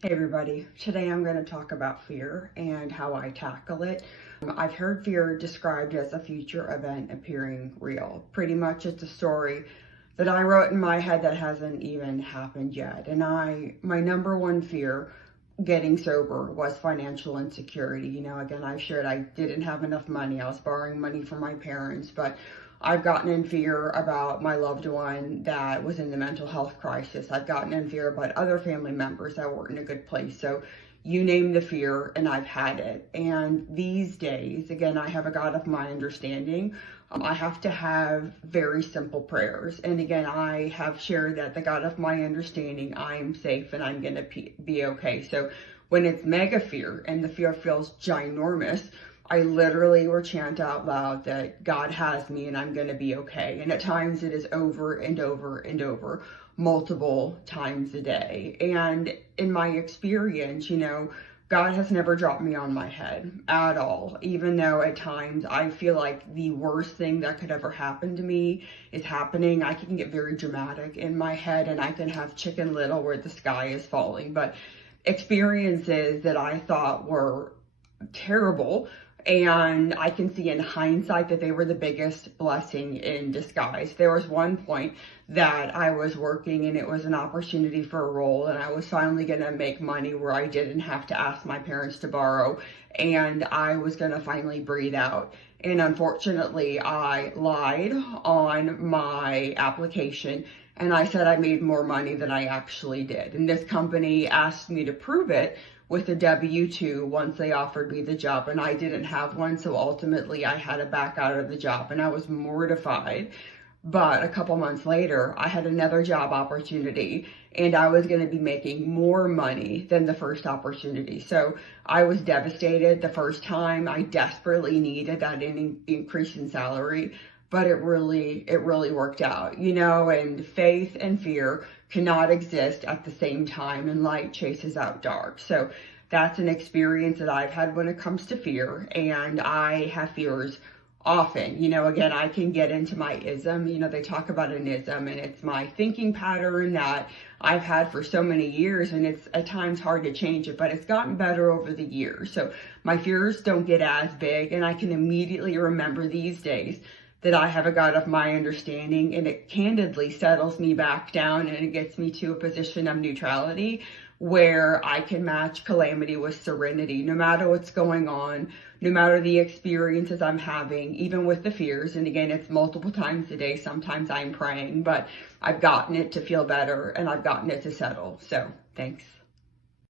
Hey everybody, today I'm going to talk about fear and how I tackle it. I've heard fear described as a future event appearing real. Pretty much it's a story that I wrote in my head that hasn't even happened yet. And my number one fear getting sober was financial insecurity. Again, I shared I didn't have enough money. I was borrowing money from my parents, but I've gotten in fear about my loved one that was in the mental health crisis. I've gotten in fear about other family members that weren't in a good place. So you name the fear and I've had it. And these days, again, I have a God of my understanding. I have to have very simple prayers. And again, I have shared that the God of my understanding, I am safe and I'm going to be okay. So when it's mega fear and the fear feels ginormous, I literally will chant out loud that God has me and I'm going to be okay. And at times it is over and over and over, multiple times a day. And in my experience, God has never dropped me on my head at all, even though at times I feel like the worst thing that could ever happen to me is happening. I can get very dramatic in my head and I can have Chicken Little where the sky is falling. But experiences that I thought were terrible, and I can see in hindsight that they were the biggest blessing in disguise. There was one point that I was working and it was an opportunity for a role, and I was finally going to make money where I didn't have to ask my parents to borrow, and I was going to finally breathe out. And unfortunately, I lied on my application and I said I made more money than I actually did. And this company asked me to prove it with a W-2 once they offered me the job, and I didn't have one. So ultimately I had to back out of the job and I was mortified. But a couple months later, I had another job opportunity and I was going to be making more money than the first opportunity. So I was devastated the first time. I desperately needed that increase in salary, but it really worked out, and faith and fear cannot exist at the same time, and light chases out dark. So that's an experience that I've had when it comes to fear, and I have fears often. Again, I can get into my ism. They talk about an ism, and it's my thinking pattern that I've had for so many years, and it's at times hard to change it, but it's gotten better over the years. So my fears don't get as big, and I can immediately remember these days that I have a God of my understanding, and it candidly settles me back down and it gets me to a position of neutrality where I can match calamity with serenity, no matter what's going on, no matter the experiences I'm having, even with the fears. And again, it's multiple times a day. Sometimes I'm praying, but I've gotten it to feel better and I've gotten it to settle. So thanks.